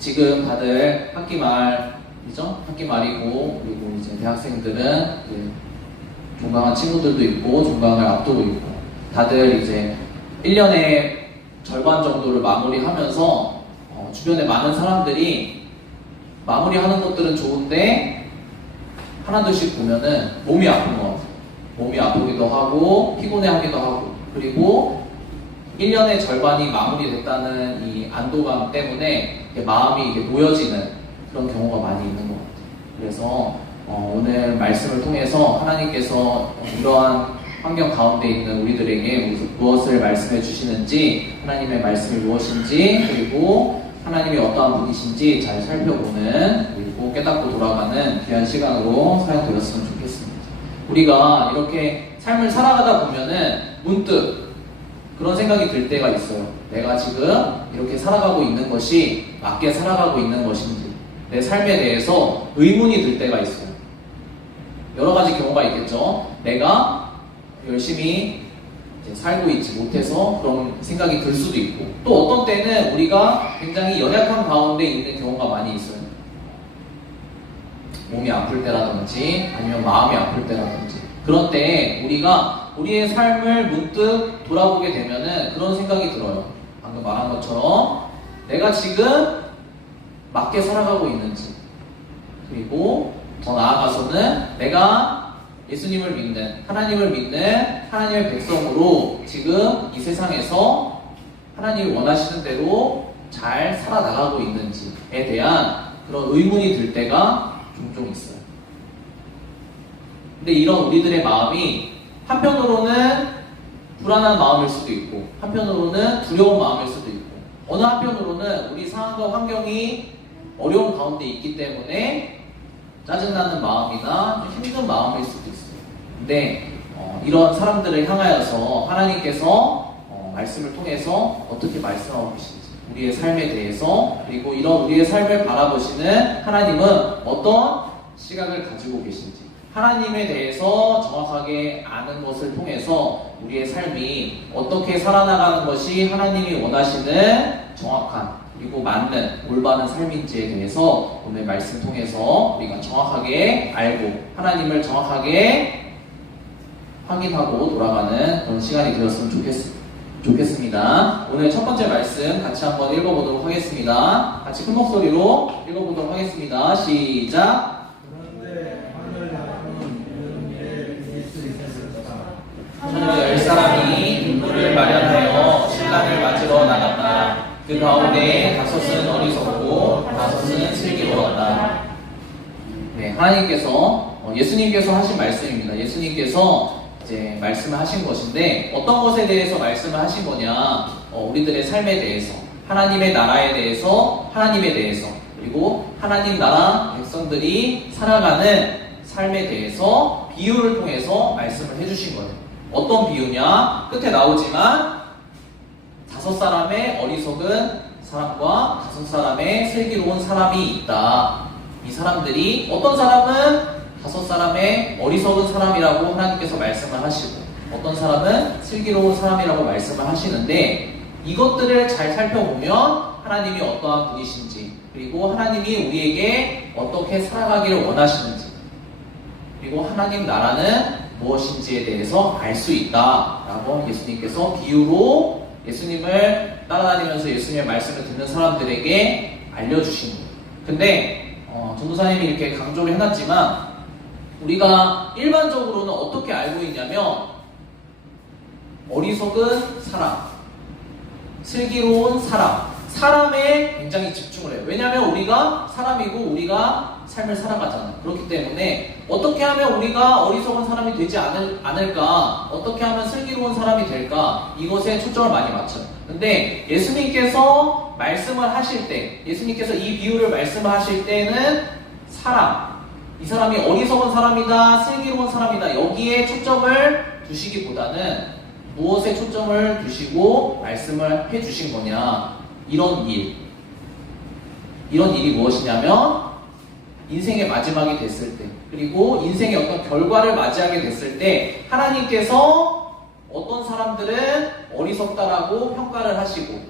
지금 다들 학기 말이죠? 학기 말이고, 그리고 이제 대학생들은 종강한 친구들도 있고, 종강을 앞두고 있고, 다들 이제 1년의 절반 정도를 마무리하면서 주변에 많은 사람들이 마무리하는 것들은 좋은데 하나둘씩 보면은 몸이 아픈 것 같아요. 몸이 아프기도 하고 피곤해하기도 하고, 그리고 1년의 절반이 마무리됐다는 이 안도감 때문에 마음이 이게 놓여지는 그런 경우가 많이 있는 것 같아요. 그래서 오늘 말씀을 통해서 하나님께서 이러한 환경 가운데 있는 우리들에게 무엇을 말씀해 주시는지, 하나님의 말씀이 무엇인지, 그리고 하나님이 어떠한 분이신지 잘 살펴보는, 그리고 깨닫고 돌아가는 귀한 시간으로 사용되었으면 좋겠습니다. 우리가 이렇게 삶을 살아가다 보면은 문득 그런 생각이 들 때가 있어요. 내가 지금 이렇게 살아가고 있는 것이 맞게 살아가고 있는 것인지, 내 삶에 대해서 의문이 들 때가 있어요. 여러 가지 경우가 있겠죠. 내가 열심히 살고 있지 못해서 그런 생각이 들 수도 있고, 또 어떤 때는 우리가 굉장히 연약한 가운데 있는 경우가 많이 있어요. 몸이 아플 때라든지 아니면 마음이 아플 때라든지, 그런 때에 우리가 우리의 삶을 문득 돌아보게 되면은 그런 생각이 들어요. 방금 말한 것처럼 내가 지금 맞게 살아가고 있는지, 그리고 더 나아가서는 내가 예수님을 믿는, 하나님을 믿는 하나님의 백성으로 지금 이 세상에서 하나님이 원하시는 대로 잘 살아나가고 있는지에 대한 그런 의문이 들 때가 종종 있어요. 근데 이런 우리들의 마음이 한편으로는 불안한 마음일 수도 있고, 한편으로는 두려운 마음일 수도 있고, 어느 한편으로는 우리 상황과 환경이 어려운 가운데 있기 때문에 짜증나는 마음이나 힘든 마음일 수도 있어요. 근데 이런 사람들을 향하여서 하나님께서 말씀을 통해서 어떻게 말씀하고 계신지, 우리의 삶에 대해서, 그리고 이런 우리의 삶을 바라보시는 하나님은 어떤 시각을 가지고 계신지, 하나님에 대해서 정확하게 아는 것을 통해서 우리의 삶이 어떻게 살아나가는 것이 하나님이 원하시는 정확한, 그리고 맞는 올바른 삶인지에 대해서 오늘 말씀 통해서 우리가 정확하게 알고 하나님을 정확하게 확인하고 돌아가는 그런 시간이 되었으면 좋겠습니다. 오늘 첫 번째 말씀 같이 한번 읽어보도록 하겠습니다. 같이 큰 목소리로 읽어보도록 하겠습니다. 시작. 처녀 10사람이 등불을 마련하여 신랑을 맞으러 나갔다. 그 가운데 5은 어리석고 5은 슬기로웠다. 네, 하나님께서 예수님께서 하신 말씀입니다. 예수님께서 이제 말씀을 하신 것인데, 어떤 것에 대해서 말씀을 하신 거냐? 우리들의 삶에 대해서, 하나님의 나라에 대해서, 하나님에 대해서, 그리고 하나님 나라 백성들이 살아가는 삶에 대해서 비유를 통해서 말씀을 해주신 거예요. 어떤 비유냐? 끝에 나오지만 5사람의 어리석은 사람과 5사람의 슬기로운 사람이 있다. 이 사람들이, 어떤 사람은 5사람의 어리석은 사람이라고 하나님께서 말씀을 하시고, 어떤 사람은 슬기로운 사람이라고 말씀을 하시는데, 이것들을 잘 살펴보면 하나님이 어떠한 분이신지, 그리고 하나님이 우리에게 어떻게 살아가기를 원하시는지, 그리고 하나님 나라는 무엇인지에 대해서 알 수 있다라고 예수님께서 비유로 예수님을 따라다니면서 예수님의 말씀을 듣는 사람들에게 알려주신 거예요. 근데 전도사님이 이렇게 강조를 해놨지만, 우리가 일반적으로는 어떻게 알고 있냐면, 어리석은 사람, 슬기로운 사람, 사람에 굉장히 집중을 해요. 왜냐하면 우리가 사람이고 우리가 삶을 살아가잖아요. 그렇기 때문에 어떻게 하면 우리가 어리석은 사람이 되지 않을까, 어떻게 하면 슬기로운 사람이 될까, 이것에 초점을 많이 맞춰요. 근데 예수님께서 말씀을 하실 때, 예수님께서 이 비유를 말씀을 하실 때는 사람, 이 사람이 어리석은 사람이다, 슬기로운 사람이다, 여기에 초점을 두시기보다는 무엇에 초점을 두시고 말씀을 해주신 거냐, 이런 일이 무엇이냐면, 인생의 마지막이 됐을 때, 그리고 인생의 어떤 결과를 맞이하게 됐을 때 하나님께서 어떤 사람들은 어리석다라고 평가를 하시고,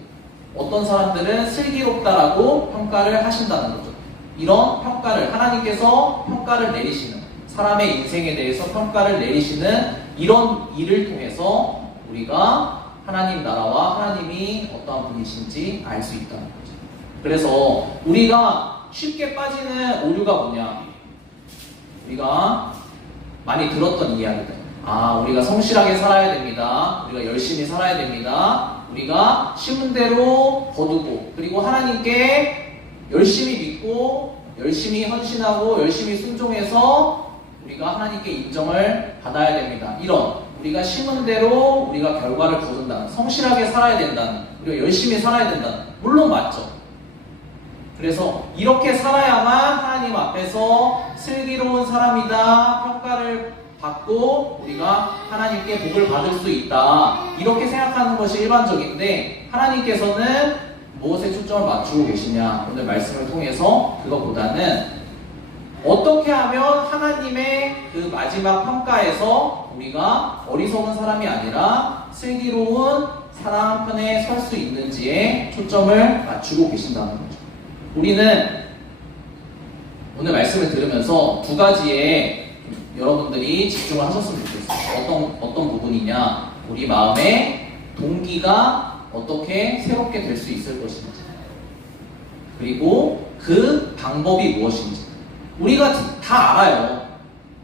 어떤 사람들은 슬기롭다라고 평가를 하신다는 거죠. 이런 평가를 하나님께서 평가를 내리시는 사람의 인생에 대해서 평가를 내리시는 이런 일을 통해서 우리가 하나님 나라와 하나님이 어떠한 분이신지 알 수 있다는 거죠. 그래서 우리가 쉽게 빠지는 오류가 뭐냐? 우리가 많이 들었던 이야기들. 우리가 성실하게 살아야 됩니다. 우리가 열심히 살아야 됩니다. 우리가 심은 대로 거두고, 그리고 하나님께 열심히 믿고, 열심히 헌신하고, 열심히 순종해서 우리가 하나님께 인정을 받아야 됩니다. 이런 우리가 심은 대로 우리가 결과를 거둔다는, 성실하게 살아야 된다는, 우리가 열심히 살아야 된다는, 물론 맞죠. 그래서 이렇게 살아야만 하나님 앞에서 슬기로운 사람이다 평가를 받고 우리가 하나님께 복을 받을 수 있다, 이렇게 생각하는 것이 일반적인데, 하나님께서는 무엇에 초점을 맞추고 계시냐, 오늘 말씀을 통해서 그것보다는 어떻게 하면 하나님의 그 마지막 평가에서 우리가 어리석은 사람이 아니라 슬기로운 사람 편에 설 수 있는지에 초점을 맞추고 계신다는 거죠. 우리는 오늘 말씀을 들으면서 두 가지에 여러분들이 집중을 하셨으면 좋겠어요. 어떤 부분이냐, 우리 마음의 동기가 어떻게 새롭게 될 수 있을 것인지, 그리고 그 방법이 무엇인지. 우리가 다 알아요.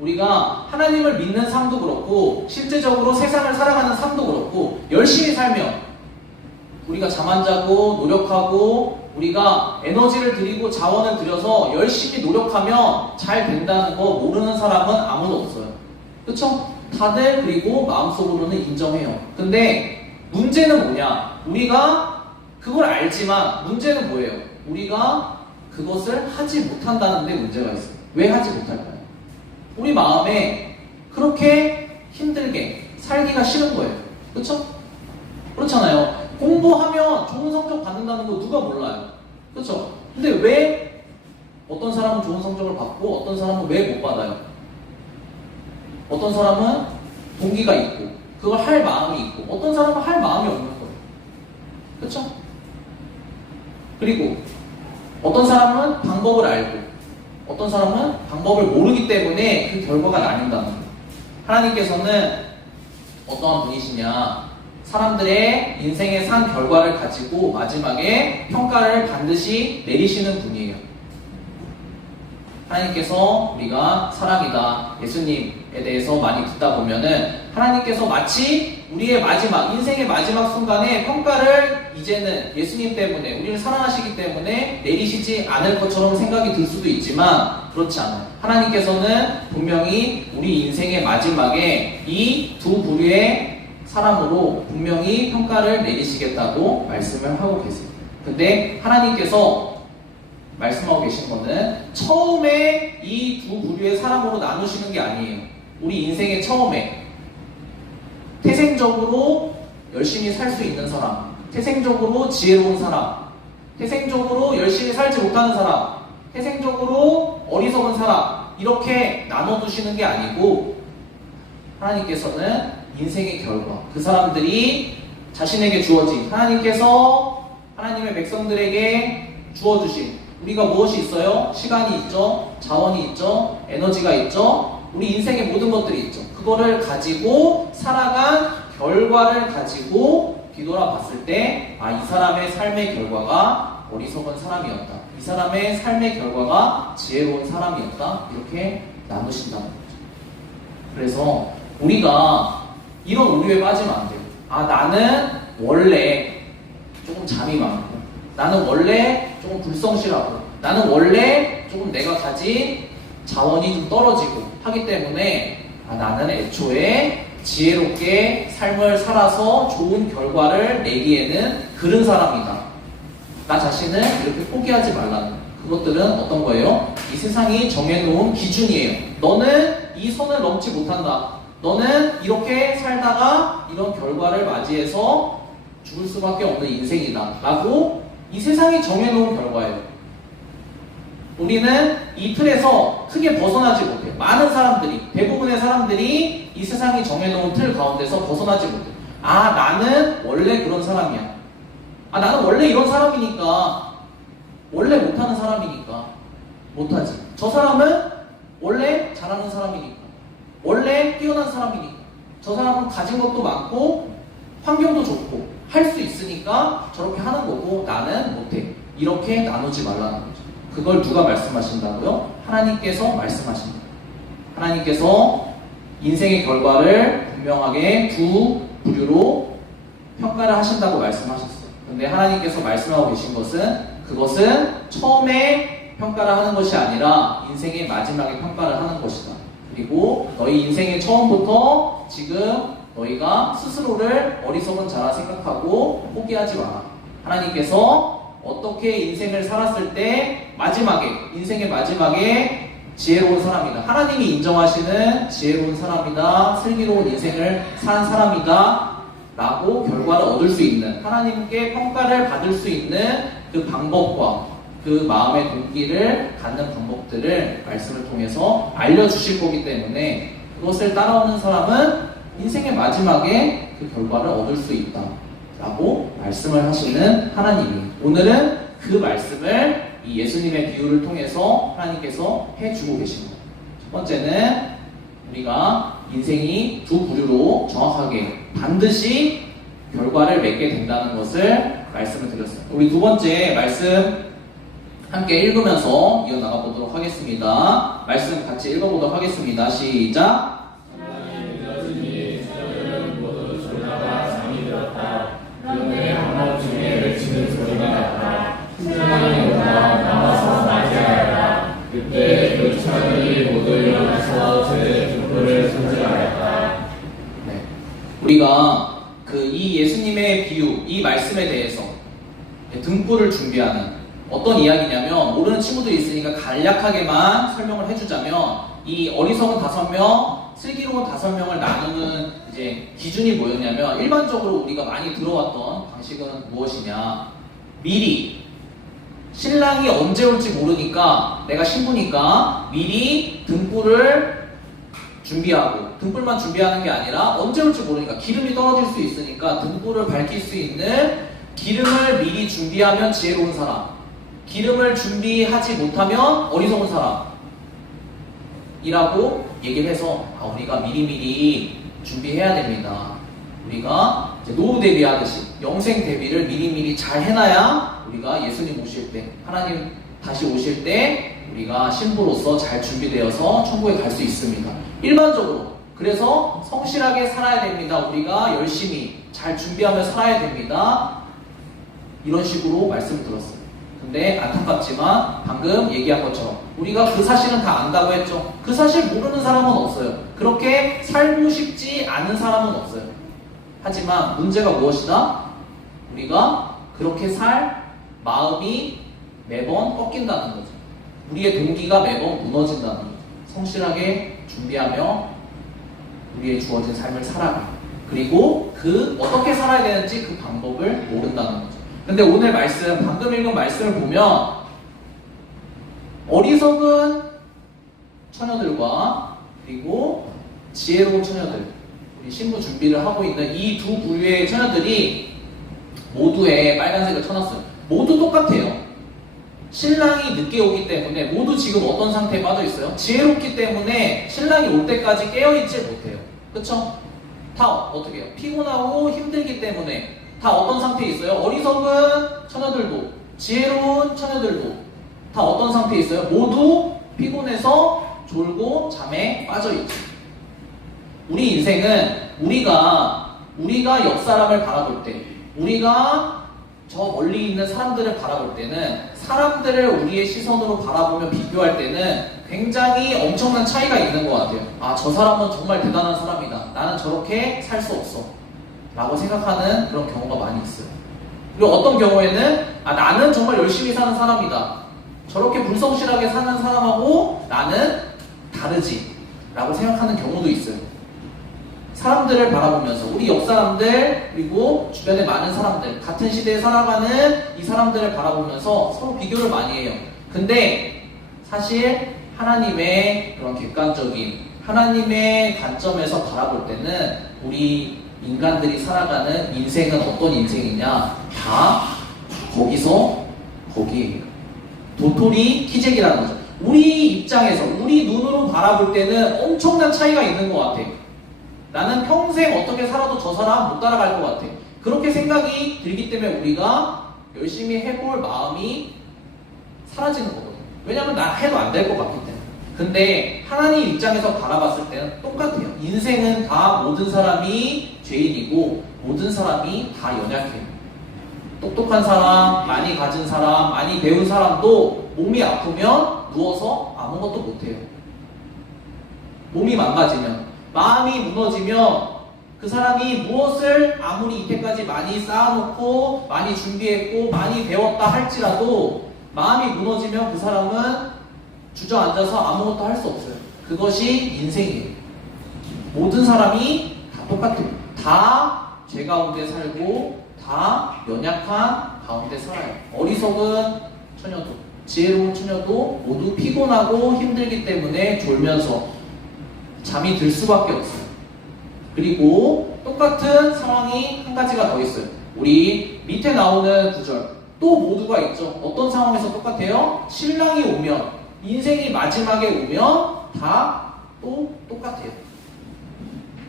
우리가 하나님을 믿는 삶도 그렇고 실제적으로 세상을 살아가는 삶도 그렇고, 열심히 살면, 우리가 잠 안 자고 노력하고 우리가 에너지를 들이고 자원을 들여서 열심히 노력하면 잘 된다는 거 모르는 사람은 아무도 없어요. 그쵸? 다들 그리고 마음속으로는 인정해요. 근데 문제는 뭐냐? 우리가 그걸 알지만 문제는 뭐예요? 우리가 그것을 하지 못한다는 데 문제가 있어요. 왜 하지 못할까요? 우리 마음에 그렇게 힘들게 살기가 싫은 거예요. 그쵸? 그렇잖아요. 공부하면 좋은 성적 받는다는 거 누가 몰라요. 그쵸? 근데 왜 어떤 사람은 좋은 성적을 받고 어떤 사람은 왜 못 받아요? 어떤 사람은 동기가 있고 그걸 할 마음이 있고 어떤 사람은 할 마음이 없는 거예요. 그쵸? 그리고 어떤 사람은 방법을 알고 어떤 사람은 방법을 모르기 때문에 그 결과가 나뉜다는 거예요. 하나님께서는 어떠한 분이시냐, 사람들의 인생의 산 결과를 가지고 마지막에 평가를 반드시 내리시는 분이에요. 하나님께서 우리가 사람이다, 예수님에 대해서 많이 듣다 보면은 하나님께서 마치 우리의 마지막, 인생의 마지막 순간에 평가를 이제는 예수님 때문에, 우리를 사랑하시기 때문에 내리시지 않을 것처럼 생각이 들 수도 있지만 그렇지 않아요. 하나님께서는 분명히 우리 인생의 마지막에 이 두 부류의 사람으로 분명히 평가를 내리시겠다고 말씀을 하고 계세요. 근데 하나님께서 말씀하고 계신 거는 처음에 이 두 부류의 사람으로 나누시는 게 아니에요. 우리 인생의 처음에 태생적으로 열심히 살 수 있는 사람, 태생적으로 지혜로운 사람, 태생적으로 열심히 살지 못하는 사람, 태생적으로 어리석은 사람, 이렇게 나눠두시는 게 아니고 하나님께서는 인생의 결과, 그 사람들이 자신에게 주어진, 하나님께서 하나님의 백성들에게 주어주신, 우리가 무엇이 있어요? 시간이 있죠, 자원이 있죠, 에너지가 있죠, 우리 인생의 모든 것들이 있죠. 그거를 가지고 살아간 결과를 가지고 뒤돌아봤을 때, 이 사람의 삶의 결과가 어리석은 사람이었다, 이 사람의 삶의 결과가 지혜로운 사람이었다, 이렇게 나누신다는 거죠. 그래서 우리가 이런 오류에 빠지면 안 돼요. 나는 원래 조금 잠이 많고, 나는 원래 조금 불성실하고, 나는 원래 조금 내가 가진 자원이 좀 떨어지고 하기 때문에 나는 애초에 지혜롭게 삶을 살아서 좋은 결과를 내기에는 그른 사람이다, 나 자신을 이렇게 포기하지 말라는, 그것들은 어떤 거예요? 이 세상이 정해놓은 기준이에요. 너는 이 선을 넘지 못한다, 너는 이렇게 살다가 이런 결과를 맞이해서 죽을 수밖에 없는 인생이다 라고 이 세상이 정해놓은 결과예요. 우리는 이 틀에서 크게 벗어나지 못해요. 많은 사람들이, 대부분의 사람들이 이 세상이 정해놓은 틀 가운데서 벗어나지 못해요. 나는 원래 그런 사람이야, 아, 나는 원래 이런 사람이니까, 원래 못하는 사람이니까 못하지. 저 사람은 원래 잘하는 사람이니까, 원래 뛰어난 사람이니까, 저 사람은 가진 것도 많고 환경도 좋고 할 수 있으니까 저렇게 하는 거고 나는 못해. 이렇게 나누지 말라는 거죠. 그걸 누가 말씀하신다고요? 하나님께서 말씀하십니다. 하나님께서 인생의 결과를 분명하게 두 부류로 평가를 하신다고 말씀하셨어요. 근데 하나님께서 말씀하고 계신 그것은 처음에 평가를 하는 것이 아니라 인생의 마지막에 평가를 하는 것이다. 그리고 너희 인생의 처음부터 지금 너희가 스스로를 어리석은 자라 생각하고 포기하지 마라. 하나님께서 어떻게 인생을 살았을 때 인생의 마지막에 지혜로운 사람이다. 하나님이 인정하시는 지혜로운 사람이다. 슬기로운 인생을 산 사람이다. 라고 결과를 얻을 수 있는, 하나님께 평가를 받을 수 있는 그 방법과 그 마음의 동기를 갖는 방법들을 말씀을 통해서 알려주실 거기 때문에 그것을 따라오는 사람은 인생의 마지막에 그 결과를 얻을 수 있다 라고 말씀을 하시는 하나님이, 오늘은 그 말씀을 이 예수님의 비유를 통해서 하나님께서 해주고 계신 거예요. 첫 번째는 우리가 인생이 두 부류로 정확하게 반드시 결과를 맺게 된다는 것을 말씀을 드렸어요. 우리 두 번째 말씀 함께 읽으면서 이어나가 보도록 하겠습니다. 말씀 같이 읽어보도록 하겠습니다. 시작. 그런데 한밤 중에 외치는 소리가 났다. 승천하는 오다 나와서 맞이하였다. 그때 그 천사들이 모두 일어나서 제 등불을 손질하였다. 네, 우리가 이 예수님의 비유, 이 말씀에 대해서 등불을 준비하는 어떤 이야기냐면, 모르는 친구들이 있으니까 간략하게만 설명을 해주자면, 이 어리석은 5명, 슬기로운 5명을 나누는 이제 기준이 뭐였냐면, 일반적으로 우리가 많이 들어왔던 방식은 무엇이냐, 미리 신랑이 언제 올지 모르니까, 내가 신부니까 미리 등불을 준비하고, 등불만 준비하는 게 아니라 언제 올지 모르니까 기름이 떨어질 수 있으니까 등불을 밝힐 수 있는 기름을 미리 준비하면 지혜로운 사람, 기름을 준비하지 못하면 어리석은 사람이라고 얘기를 해서, 우리가 미리미리 준비해야 됩니다. 우리가 이제 노후 대비하듯이 영생 대비를 미리미리 잘 해놔야 우리가 예수님 오실 때, 하나님 다시 오실 때 우리가 신부로서 잘 준비되어서 천국에 갈 수 있습니다. 일반적으로. 그래서 성실하게 살아야 됩니다. 우리가 열심히 잘 준비하며 살아야 됩니다. 이런 식으로 말씀을 들었어요. 근데 안타깝지만 방금 얘기한 것처럼 우리가 그 사실은 다 안다고 했죠. 그 사실 모르는 사람은 없어요. 그렇게 살고 싶지 않은 사람은 없어요. 하지만 문제가 무엇이다? 우리가 그렇게 살 마음이 매번 꺾인다는 거죠. 우리의 동기가 매번 무너진다는 거죠. 성실하게 준비하며 우리의 주어진 삶을 살아가. 그리고 어떻게 살아야 되는지 그 방법을 모른다는 거죠. 근데 오늘 말씀, 방금 읽은 말씀을 보면 어리석은 처녀들과 그리고 지혜로운 처녀들, 우리 신부 준비를 하고 있는 이 두 부류의 처녀들이 모두에 빨간색을 쳐놨어요. 모두 똑같아요. 신랑이 늦게 오기 때문에 모두 지금 어떤 상태에 빠져 있어요? 지혜롭기 때문에 신랑이 올 때까지 깨어있지 못해요. 그쵸? 다 어떻게 해요? 피곤하고 힘들기 때문에 다 어떤 상태에 있어요? 어리석은 처녀들도 지혜로운 처녀들도 다 어떤 상태에 있어요? 모두 피곤해서 졸고 잠에 빠져있죠. 우리 인생은 우리가 옆 사람을 바라볼 때, 우리가 저 멀리 있는 사람들을 바라볼 때는, 사람들을 우리의 시선으로 바라보며 비교할 때는 굉장히 엄청난 차이가 있는 것 같아요. 저 사람은 정말 대단한 사람이다. 나는 저렇게 살 수 없어. 라고 생각하는 그런 경우가 많이 있어요. 그리고 어떤 경우에는 나는 정말 열심히 사는 사람이다. 저렇게 불성실하게 사는 사람하고 나는 다르지. 라고 생각하는 경우도 있어요. 사람들을 바라보면서 우리 옆 사람들 그리고 주변에 많은 사람들, 같은 시대에 살아가는 이 사람들을 바라보면서 서로 비교를 많이 해요. 근데 사실 하나님의 그런 객관적인 하나님의 관점에서 바라볼 때는 우리 인간들이 살아가는 인생은 어떤 인생이냐, 다 거기서 거기에요. 도토리 키재기라는 거죠. 우리 입장에서 우리 눈으로 바라볼 때는 엄청난 차이가 있는 것 같아. 나는 평생 어떻게 살아도 저 사람 못 따라갈 것 같아. 그렇게 생각이 들기 때문에 우리가 열심히 해볼 마음이 사라지는 거거든요. 왜냐하면 나 해도 안 될 것 같기 때문에. 근데 하나님 입장에서 바라봤을 때는 똑같아요. 인생은 다 모든 사람이 죄인이고 모든 사람이 다 연약해요. 똑똑한 사람, 많이 가진 사람, 많이 배운 사람도 몸이 아프면 누워서 아무것도 못해요. 몸이 망가지면, 마음이 무너지면 그 사람이 무엇을 아무리 이때까지 많이 쌓아놓고 많이 준비했고 많이 배웠다 할지라도 마음이 무너지면 그 사람은 주저앉아서 아무것도 할 수 없어요. 그것이 인생이에요. 모든 사람이 다 똑같아요. 다 죄 가운데 살고 다 연약한 가운데 살아요. 어리석은 처녀도, 지혜로운 처녀도 모두 피곤하고 힘들기 때문에 졸면서 잠이 들 수밖에 없어요. 그리고 똑같은 상황이 한 가지가 더 있어요. 우리 밑에 나오는 구절 또 모두가 있죠. 어떤 상황에서 똑같아요? 신랑이 오면, 인생이 마지막에 오면 다 또 똑같아요.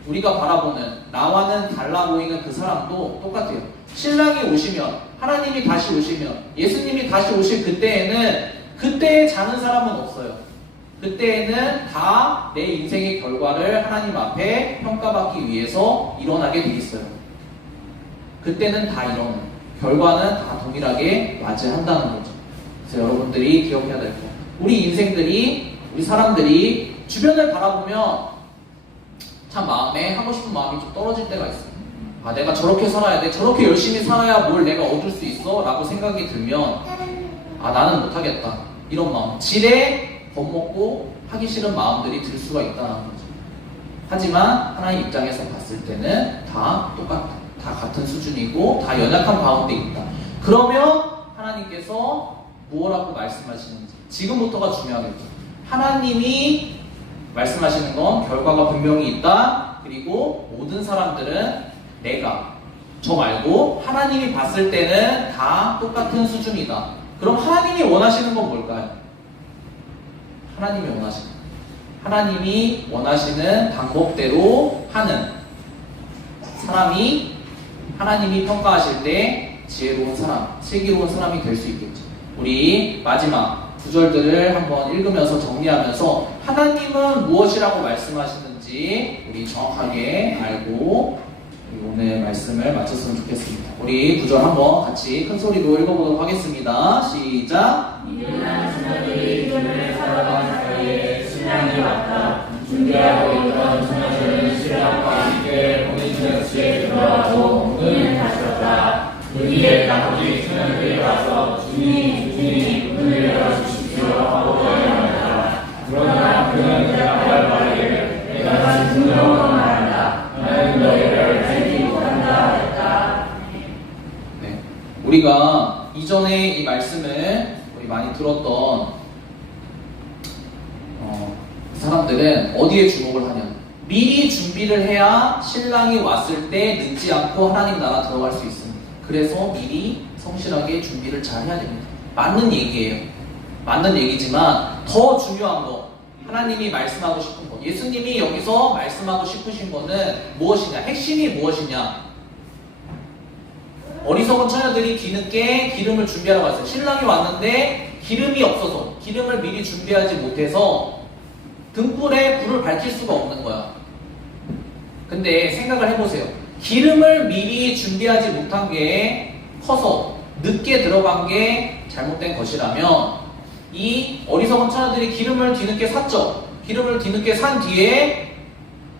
우리가 바라보는, 나와는 달라 보이는 그 사람도 똑같아요. 신랑이 오시면, 하나님이 다시 오시면, 예수님이 다시 오실 그때에는 그때에 자는 사람은 없어요. 그때에는 다 내 인생의 결과를 하나님 앞에 평가받기 위해서 일어나게 돼 있어요. 그때는 다 일어나요. 결과는 다 동일하게 맞이한다는 거죠. 그래서 여러분들이 기억해야 될 거. 우리 인생들이, 우리 사람들이 주변을 바라보면 참 마음에 하고 싶은 마음이 좀 떨어질 때가 있어요. 아, 내가 저렇게 살아야 돼. 저렇게 열심히 살아야 뭘 내가 얻을 수 있어. 라고 생각이 들면 아, 나는 못하겠다. 이런 마음. 지레 겁먹고 하기 싫은 마음들이 들 수가 있다는 거죠. 하지만 하나님 입장에서 봤을 때는 다 똑같다. 다 같은 수준이고 다 연약한 가운데 있다. 그러면 하나님께서 무엇라고 말씀하시는지 지금부터가 중요하겠죠. 하나님이 말씀하시는 건 결과가 분명히 있다. 그리고 모든 사람들은 내가, 저 말고 하나님이 봤을 때는 다 똑같은 수준이다. 그럼 하나님이 원하시는 건 뭘까요? 하나님이 원하시는 방법대로 하는 사람이 하나님이 평가하실 때 지혜로운 사람, 슬기로운 사람이 될 수 있겠죠. 우리 마지막 구절들을 한번 읽으면서 정리하면서 하나님은 무엇이라고 말씀하시는지 우리 정확하게 알고 우리 오늘 말씀을 마쳤으면 좋겠습니다. 우리 구절 한번 같이 큰 소리로 읽어보도록 하겠습니다. 시작. 이른한 처녀들이 기름을 사러간 사이에 신랑이 왔다. 준비하고 있던 처녀들은 신랑과 함께 혼인잔치에 들어가고 문을 닫혔다. 그 뒤에 나머지 처녀들이 와서 주님 문을 열어주십시오 하고 말합니다. 그러나 그는 대답할 말에 내가 진정으로 말한다. 나는 너희를 알지 못한다 했다. 네, 우리가 이전에 이 말씀을 우리 많이 들었던 사람들은 어디에 주목을 하냐? 미리 준비를 해야 신랑이 왔을 때 늦지 않고 하나님 나라 들어갈 수 있습니다. 그래서 미리 성실하게 준비를 잘 해야 됩니다. 맞는 얘기예요. 맞는 얘기지만 더 중요한 거, 하나님이 말씀하고 싶은 거, 예수님이 여기서 말씀하고 싶으신 거는 무엇이냐? 핵심이 무엇이냐? 어리석은 처녀들이 뒤늦게 기름을 준비하러 갔어요. 신랑이 왔는데 기름이 없어서, 기름을 미리 준비하지 못해서 등불에 불을 밝힐 수가 없는 거야. 근데 생각을 해보세요. 기름을 미리 준비하지 못한 게 커서 늦게 들어간 게 잘못된 것이라면 이 어리석은 처녀들이 기름을 뒤늦게 샀죠. 기름을 뒤늦게 산 뒤에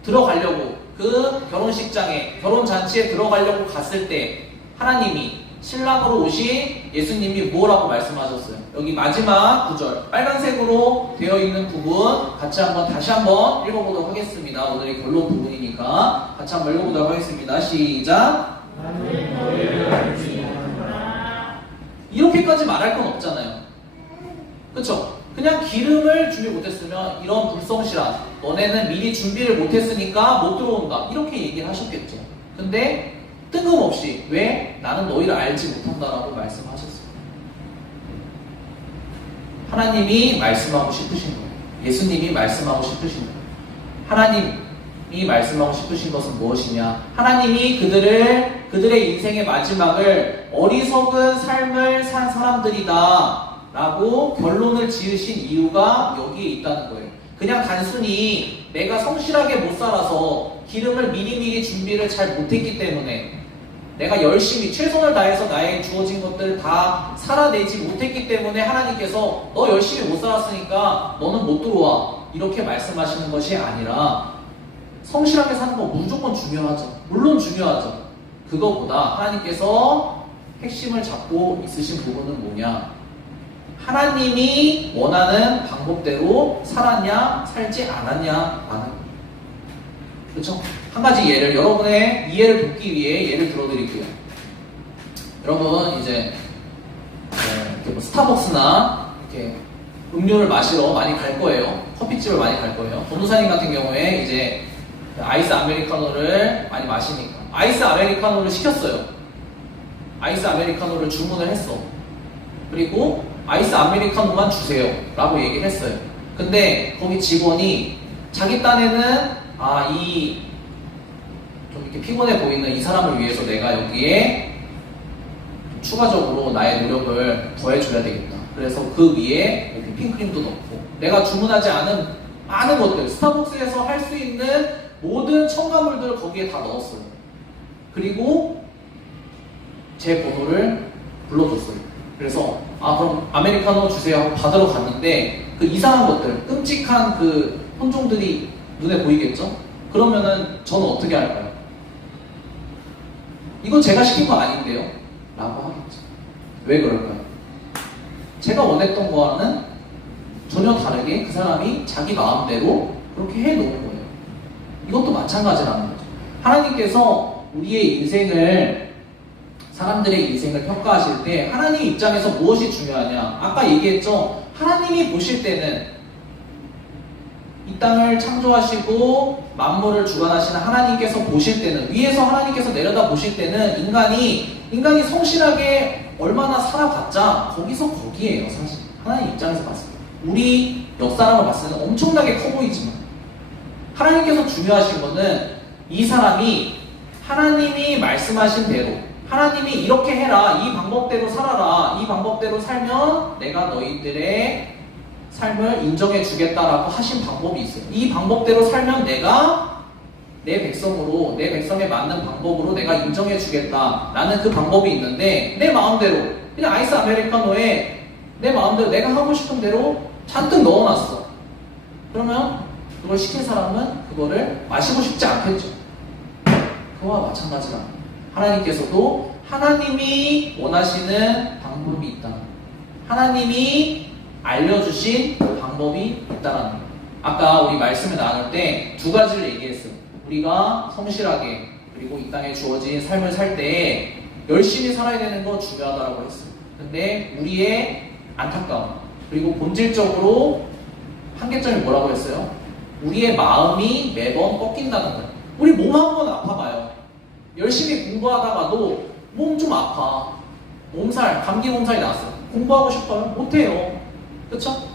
들어가려고, 그 결혼식장에, 결혼잔치에 들어가려고 갔을 때 하나님이 신랑으로 오신 예수님이 뭐라고 말씀하셨어요? 여기 마지막 구절, 빨간색으로 되어 있는 부분 같이 다시 한번 읽어보도록 하겠습니다. 오늘이 결론 부분이니까 같이 한번 읽어보도록 하겠습니다. 시작. 이렇게까지 말할 건 없잖아요. 그쵸? 그냥 기름을 준비 못했으면 이런 불성실한, 너네는 미리 준비를 못했으니까 못 들어온다, 이렇게 얘기를 하셨겠죠. 근데 뜬금없이. 왜? 나는 너희를 알지 못한다라고 말씀하셨어요. 하나님이 말씀하고 싶으신 거예요. 예수님이 말씀하고 싶으신 거예요. 하나님이 말씀하고 싶으신 것은 무엇이냐? 하나님이 그들의 인생의 마지막을 어리석은 삶을 산 사람들이다 라고 결론을 지으신 이유가 여기에 있다는 거예요. 그냥 단순히 내가 성실하게 못 살아서 기름을 미리미리 준비를 잘 못했기 때문에, 내가 열심히 최선을 다해서 나의 주어진 것들을 다 살아내지 못했기 때문에 하나님께서 너 열심히 못 살았으니까 너는 못 들어와 이렇게 말씀하시는 것이 아니라, 성실하게 사는 거 무조건 중요하죠. 물론 중요하죠. 그거보다 하나님께서 핵심을 잡고 있으신 부분은 뭐냐? 하나님이 원하는 방법대로 살았냐 살지 않았냐 라는, 그렇죠? 한 가지 예를, 여러분의 이해를 돕기 위해 예를 들어드릴게요. 여러분 이제 이렇게 뭐 스타벅스나 이렇게 음료를 마시러 많이 갈 거예요. 커피집을 많이 갈 거예요. 전도사님 같은 경우에 이제 아이스 아메리카노를 많이 마시니까 아이스 아메리카노를 시켰어요. 아이스 아메리카노를 주문을 했어. 그리고 아이스 아메리카노만 주세요 라고 얘기를 했어요. 근데 거기 직원이 자기 딴에는 좀 이렇게 피곤해 보이는 이 사람을 위해서 내가 여기에 추가적으로 나의 노력을 더해줘야 되겠다. 그래서 그 위에 휘핑크림도 넣고 내가 주문하지 않은 많은 것들, 스타벅스에서 할 수 있는 모든 첨가물들을 거기에 다 넣었어요. 그리고 제 번호를 불러줬어요. 그래서 그럼 아메리카노 주세요 하고 받으러 갔는데 그 이상한 것들, 끔찍한 그 혼종들이 눈에 보이겠죠? 그러면은 저는 어떻게 할까요? 이건 제가 시킨 거 아닌데요? 라고 하겠죠. 왜 그럴까요? 제가 원했던 거와는 전혀 다르게 그 사람이 자기 마음대로 그렇게 해놓은 거예요. 이것도 마찬가지라는 거죠. 하나님께서 우리의 인생을, 사람들의 인생을 평가하실 때 하나님 입장에서 무엇이 중요하냐? 아까 얘기했죠? 하나님이 보실 때는, 이 땅을 창조하시고 만물을 주관하시는 하나님께서 보실 때는, 위에서 하나님께서 내려다 보실 때는 인간이 성실하게 얼마나 살아봤자 거기에요. 사실 하나님 입장에서 봤을 때, 우리 옆사람을 봤을 때는 엄청나게 커 보이지만, 하나님께서 중요하신 거는 이 사람이 하나님이 말씀하신 대로, 하나님이 이렇게 해라, 이 방법대로 살아라, 이 방법대로 살면 내가 너희들의 삶을 인정해 주겠다라고 하신 방법이 있어요. 이 방법대로 살면 내가 내 백성에 맞는 방법으로 내가 인정해 주겠다 라는 그 방법이 있는데, 내 마음대로 그냥 아이스 아메리카노에 내 마음대로 내가 하고 싶은 대로 잔뜩 넣어놨어. 그러면 그걸 시킨 사람은 그거를 마시고 싶지 않겠죠. 그와 마찬가지라, 하나님께서도 하나님이 원하시는 방법이 있다, 하나님이 알려주신 방법이 있다라는 거예요. 아까 우리 말씀을 나눌 때 두 가지를 얘기했어요. 우리가 성실하게, 그리고 이 땅에 주어진 삶을 살 때 열심히 살아야 되는 거 중요하다고 했어요. 근데 우리의 안타까움, 그리고 본질적으로 한계점이 뭐라고 했어요? 우리의 마음이 매번 꺾인다는 거예요. 우리 몸 한 번 아파봐요. 열심히 공부하다가도 몸 좀 아파. 몸살, 감기 몸살이 났어요. 공부하고 싶어요? 못해요. 그쵸?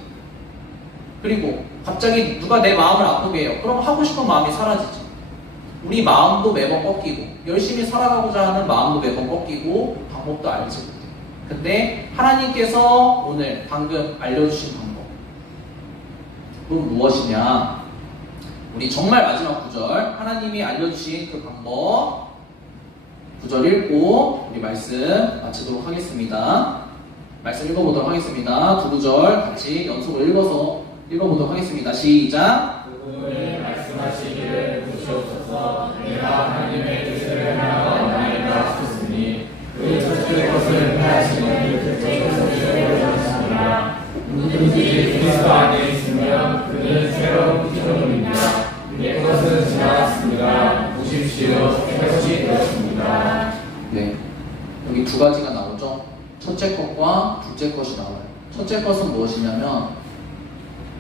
그리고 갑자기 누가 내 마음을 아프게 해요. 그럼 하고 싶은 마음이 사라지죠. 우리 마음도 매번 꺾이고, 열심히 살아가고자 하는 마음도 매번 꺾이고, 방법도 알지 못해요. 근데 하나님께서 오늘 방금 알려주신 방법은 무엇이냐? 우리 정말 마지막 구절, 하나님이 알려주신 그 방법 구절 읽고 우리 말씀 마치도록 하겠습니다. 말씀 읽어보도록 하겠습니다. 두 구절 같이 연속으로 읽어보도록 하겠습니다. 시작. 그분이 말씀하시기를 보시옵소서. 내가 하나님의 뜻을 행하여 원하리라 하셨으니 그 첫째 것을 행하시는 그 둘째 것을 보여주시니라. 누구든지 그리스도 안에 있으면 그는 새로운 피조물입니다. 옛 것은 지나갔습니다. 보십시오, 새 것이 되었습니다. 네, 여기 두 가지가 나오죠. 첫째 것과 둘째 것이 나와요. 첫째 것은 무엇이냐면,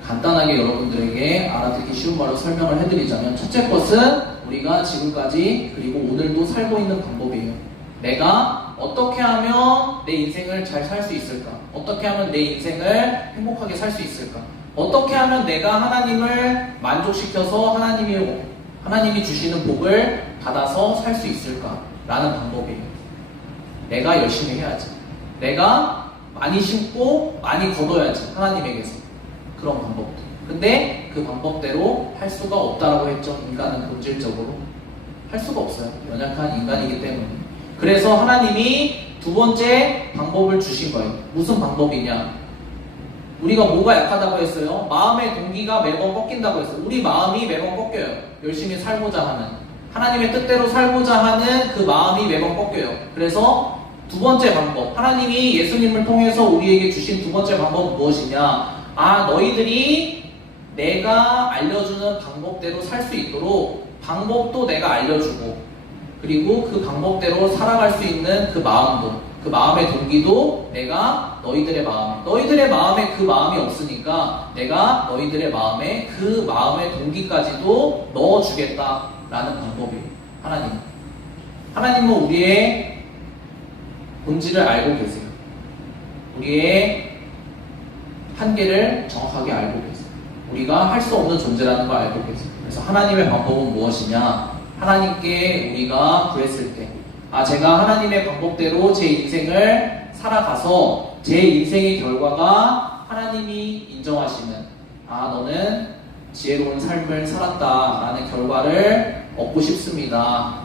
간단하게 여러분들에게 알아듣기 쉬운 말로 설명을 해드리자면, 첫째 것은 우리 우리가 지금까지 그리고 오늘도 살고 있는 방법이에요. 내가 어떻게 하면 내 인생을 잘 살 수 있을까? 어떻게 하면 내 인생을 행복하게 살 수 있을까? 어떻게 하면 내가 하나님을 만족시켜서 하나님이 주시는 복을 받아서 살 수 있을까? 라는 방법이에요. 내가 열심히 해야지. 내가 많이 심고 많이 거둬야지. 하나님에게서. 그런 방법들. 근데 그 방법대로 할 수가 없다라고 했죠. 인간은 본질적으로. 할 수가 없어요. 연약한 인간이기 때문에. 그래서 하나님이 두 번째 방법을 주신 거예요. 무슨 방법이냐? 우리가 뭐가 약하다고 했어요? 마음의 동기가 매번 꺾인다고 했어요. 우리 마음이 매번 꺾여요. 열심히 살고자 하는. 하나님의 뜻대로 살고자 하는 그 마음이 매번 꺾여요. 그래서 두 번째 방법. 하나님이 예수님을 통해서 우리에게 주신 두 번째 방법은 무엇이냐? 너희들이 내가 알려주는 방법대로 살 수 있도록 방법도 내가 알려주고 그리고 그 방법대로 살아갈 수 있는 그 마음도 그 마음의 동기도 내가 너희들의 마음에 그 마음이 없으니까 내가 너희들의 마음에 그 마음의 동기까지도 넣어주겠다라는 방법이에요. 하나님은 우리의 본질을 알고 계세요. 우리의 한계를 정확하게 알고 계세요. 우리가 할 수 없는 존재라는 걸 알고 계세요. 그래서 하나님의 방법은 무엇이냐? 하나님께 우리가 구했을 때 제가 하나님의 방법대로 제 인생을 살아가서 제 인생의 결과가 하나님이 인정하시는 너는 지혜로운 삶을 살았다라는 결과를 얻고 싶습니다.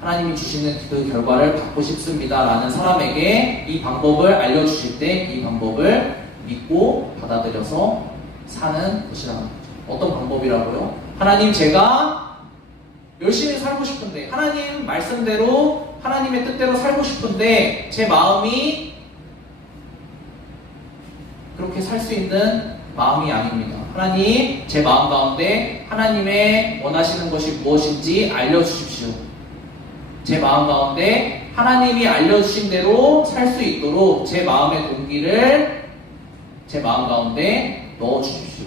하나님이 주시는 그 결과를 받고 싶습니다. 라는 사람에게 이 방법을 알려주실 때 이 방법을 믿고 받아들여서 사는 것이라는 거죠. 어떤 방법이라고요? 하나님, 제가 열심히 살고 싶은데 하나님 말씀대로 하나님의 뜻대로 살고 싶은데 제 마음이 그렇게 살 수 있는 마음이 아닙니다. 하나님, 제 마음 가운데 하나님의 원하시는 것이 무엇인지 알려주십시오. 제 마음 가운데 하나님이 알려주신 대로 살 수 있도록 제 마음의 동기를 제 마음 가운데 넣어주십시오.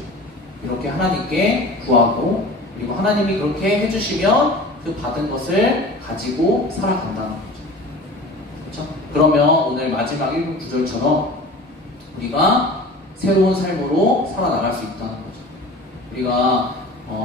이렇게 하나님께 구하고 그리고 하나님이 그렇게 해주시면 그 받은 것을 가지고 살아간다는 거죠. 그렇죠? 그러면 오늘 마지막 1분 9절처럼 우리가 새로운 삶으로 살아나갈 수 있다는 거죠. 우리가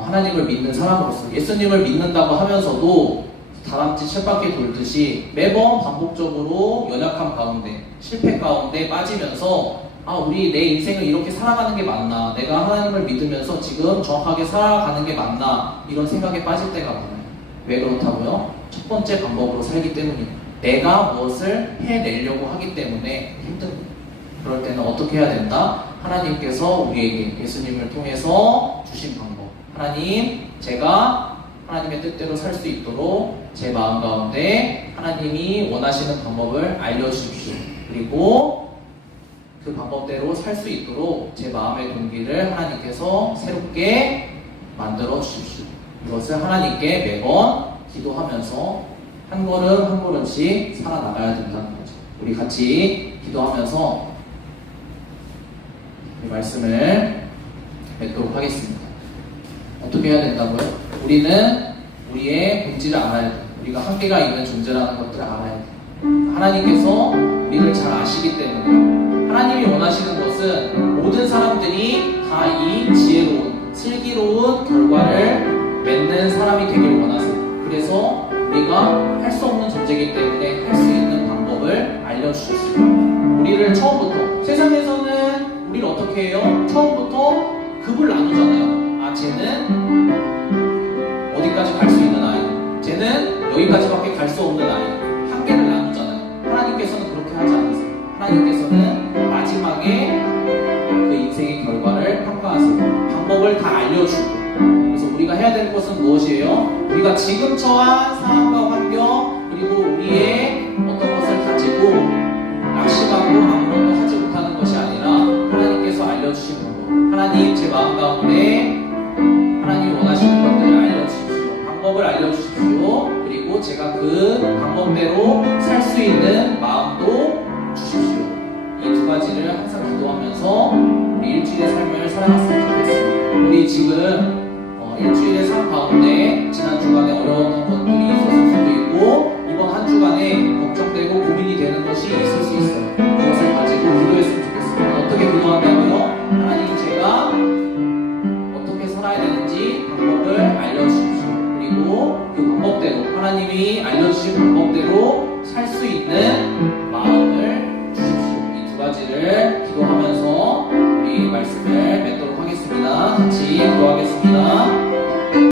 하나님을 믿는 사람으로서 예수님을 믿는다고 하면서도 다람쥐 쳇바퀴 돌듯이 매번 반복적으로 연약함 가운데 실패 가운데 빠지면서 우리 내 인생을 이렇게 살아가는 게 맞나? 내가 하나님을 믿으면서 지금 정확하게 살아가는 게 맞나? 이런 생각에 빠질 때가 많아요. 왜 그렇다고요? 첫 번째 방법으로 살기 때문이에요. 내가 무엇을 해내려고 하기 때문에 힘든 거예요. 그럴 때는 어떻게 해야 된다? 하나님께서 우리에게 예수님을 통해서 주신 방법. 하나님, 제가 하나님의 뜻대로 살 수 있도록 제 마음 가운데 하나님이 원하시는 방법을 알려주십시오. 그리고 그 방법대로 살 수 있도록 제 마음의 동기를 하나님께서 새롭게 만들어 주십시오. 이것을 하나님께 매번 기도하면서 한 걸음 한 걸음씩 살아나가야 된다는 거죠. 우리 같이 기도하면서 이 말씀을 맺도록 하겠습니다. 어떻게 해야 된다고요? 우리는 우리의 본질을 알아야 돼요. 우리가 한계가 있는 존재라는 것들을 알아야 돼요. 하나님께서 우리를 잘 아시기 때문에 하나님이 원하시는 것은 모든 사람들이 다 이 지혜로운, 슬기로운 결과를 맺는 사람이 되길 원하세요. 그래서 우리가 할 수 없는 존재이기 때문에 할 수 있는 방법을 알려주셨어요. 우리를 처음부터, 세상에서는 우리를 어떻게 해요? 처음부터 급을 나누잖아요. 쟤는 어디까지 갈 수 있는 아이, 쟤는 여기까지밖에 갈 수 없는 아이. 한계를 나누잖아요. 하나님께서는 그렇게 하지 않으세요. 하나님께서는 마지막에 그 인생의 결과를 평가하세요. 방법을 다 알려주고. 그래서 우리가 해야 될 것은 무엇이에요? 우리가 지금 처한 상황과 환경 그리고 우리의 어떤 것을 가지고 낙심하고 아무것도 하지 못하는 것이 아니라 하나님께서 알려주신 방법. 하나님, 제 마음 가운데 하나님이 원하시는 것들을 알려주십시오. 방법을 알려주십시오. 그리고 제가 그 방법대로 살 수 있는 마음도 주십시오. 이 두 가지를 항상 기도하면서 우리 일주일의 삶을 살아갔으면 좋겠습니다. 우리 지금 일주일의 삶 가운데 지난 주간에 어려웠던 것들이 있었을 수도 있고 이번 한 주간에 걱정되고 고민이 되는 것이 있을 수 있어요. 그것을 가지고 기도했으면 좋겠습니다. 어떻게 기도한다고요? 하나님, 제가 어떻게 살아야 되는지 방법을 알려주십시오. 그리고 그 방법대로, 하나님이 알려주신 방법대로 살 수 있는